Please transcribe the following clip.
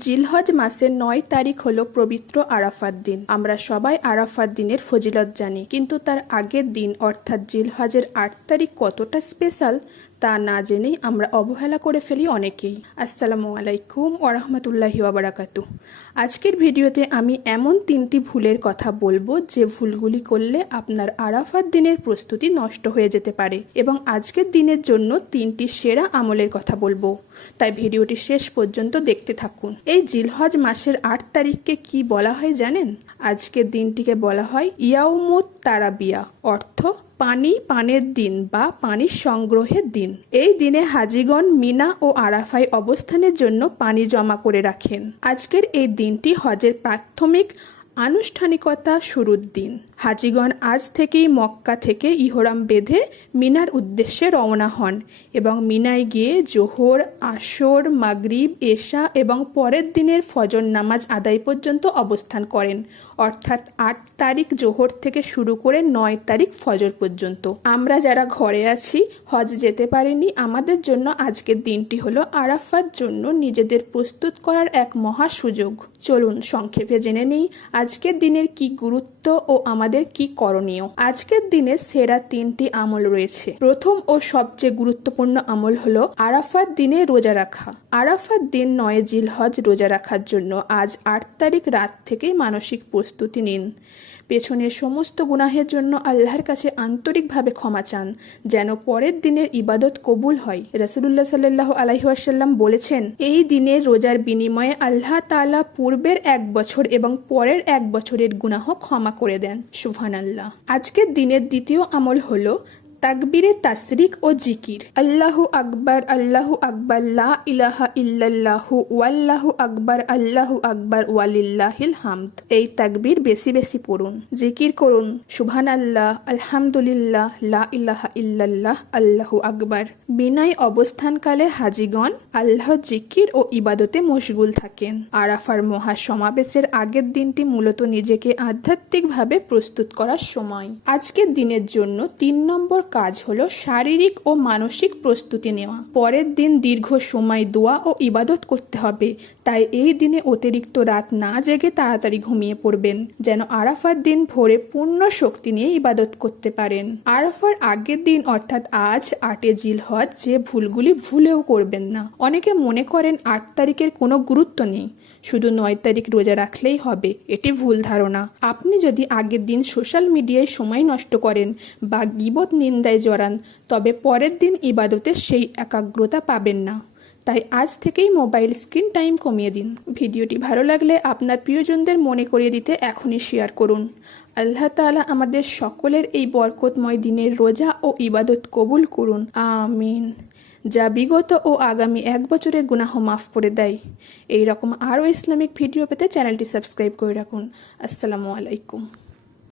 জিলহজ মাসের ৯ তারিখ হলো পবিত্র আরাফাত দিন। আমরা সবাই আরাফাত দিনের ফজিলত জানি, কিন্তু তার আগের দিন অর্থাৎ জিলহজের ৮ তারিখ কতটা স্পেশাল তা না জেনেই আমরা অবহেলা করে ফেলি অনেকেই। আসসালামু আলাইকুম ওরহমতুল্লাহি ওয়াবারাকাতুহ। আজকের ভিডিওতে আমি এমন ৩টি ভুলের কথা বলবো যে ভুলগুলি করলে আপনার আরাফাত দিনের প্রস্তুতি নষ্ট হয়ে যেতে পারে, এবং আজকের দিনের জন্য ৩টি সেরা আমলের কথা বলবো। তাই ভিডিওটি শেষ পর্যন্ত দেখতে থাকুন। এই জিলহজ মাসের ৮ তারিখকে কি বলা হয় জানেন? আজকের দিনটিকে বলা হয় ইয়াউমুত তারাবিয়া, অর্থ পানের দিন বা পানির সংগ্রহের দিন। এই দিনে হাজিগণ মিনা ও আরাফায় অবস্থানের জন্য পানি জমা করে রাখেন। আজকের এই দিনটি হজের প্রাথমিক আনুষ্ঠানিকতা শুরুর দিন। হাজিগণ আজ থেকেই মক্কা থেকে ইহরাম বেঁধে মিনার উদ্দেশ্যে রওনা হন এবং মিনায় গিয়ে জোহর, আসর, মাগরিব, এশা এবং পরের দিনের ফজর নামাজ আদায় পর্যন্ত অবস্থান করেন, অর্থাৎ ৮ তারিখ জোহর থেকে শুরু করে ৯ তারিখ ফজর পর্যন্ত। আমরা যারা ঘরে আছি, হজ যেতে পারিনি, আমাদের জন্য আজকের দিনটি হলো আরাফার জন্য নিজেদের প্রস্তুত করার এক মহা সুযোগ। চলুন সংক্ষেপে জেনে নিই আজকের দিনের কি গুরুত্ব ও আমাদের কি করণীয়। আজকের দিনে সেরা ৩টি আমল রয়েছে। প্রথম ও সবচেয়ে গুরুত্বপূর্ণ আমল হলো আরাফাত দিনে রোজা রাখা। আরাফাত দিন ৯ জিলহজ রোজা রাখার জন্য আজ ৮ তারিখ রাত থেকেই মানসিক প্রস্তুতি নিন। পেছনের সমস্ত গুনাহের জন্য আল্লাহর কাছে আন্তরিকভাবে ক্ষমা চান, যেন পরের দিনের ইবাদত কবুল হয়। রাসূলুল্লাহ সাল্লাল্লাহু আলাইহি ওয়াসাল্লাম বলেছেন, এই দিনের রোজার বিনিময়ে আল্লাহ তাআলা পূর্বের ১ বছর এবং পরের ১ বছরের গুনাহ ক্ষমা করে দেন। সুবহানাল্লাহ। আজকের দিনের দ্বিতীয় আমল হলো তাকবীরে তাসরিক ও জিকির। আল্লাহু আকবার, আল্লাহু আকবার, লা ইলাহা ইল্লাল্লাহু ওয়াল্লাহু আকবার, আল্লাহু আকবার ওয়ালিল্লাহিল হামদ। এই তাকবীর বেশি বেশি পড়ুন, জিকির করুন, সুবহানাল্লাহ, আলহামদুলিল্লাহ, লা ইলাহা ইল্লাল্লাহ, আল্লাহু আকবার। বিনয় অবস্থানকালে হাজিগণ আল্লাহ জিকির ও ইবাদতে মশগুল থাকেন। আরাফার মহা সমাবেশের আগের দিনটি মূলত নিজেকে আধ্যাত্মিকভাবে প্রস্তুত করার সময়। আজকের দিনের জন্য ৩ নম্বর কাজ হলো শারীরিক ও মানসিক প্রস্তুতি নেওয়া। পরের দিন দীর্ঘ সময় দোয়া ও ইবাদত করতে হবে, তাই এই দিনে অতিরিক্ত রাত না জেগে তাড়াতাড়ি ঘুমিয়ে পড়বেন, যেন আরাফার দিন ভোরে পূর্ণ শক্তি নিয়ে ইবাদত করতে পারেন। আরাফার আগের দিন অর্থাৎ আজ ৮ জিলহজ যে ভুলগুলি ভুলেও করবেন না। অনেকে মনে করেন ৮ তারিখের কোনো গুরুত্ব নেই, শুধু ৯ তারিখ রোজা রাখলেই হবে। এটি ভুল ধারণা। আপনি যদি আগের দিন সোশ্যাল মিডিয়ায় সময় নষ্ট করেন বা গীবত নিন্দায় জড়ান, তবে পরের দিন ইবাদতের সেই একাগ্রতা পাবেন না। তাই আজ থেকেই মোবাইল স্ক্রিন টাইম কমিয়ে দিন। ভিডিওটি ভালো লাগলে আপনার প্রিয়জনদের মনে করিয়ে দিতে এখনই শেয়ার করুন। আল্লাহ তাআলা আমাদের সকলের এই বরকতময় দিনের রোজা ও ইবাদত কবুল করুন, আমিন, যা বিগত ও আগামী ১ বছরের গুনাহ মাফ করে দেয়। এই রকম আরও ইসলামিক ভিডিও পেতে চ্যানেলটি সাবস্ক্রাইব করে রাখুন। আসসালামু আলাইকুম।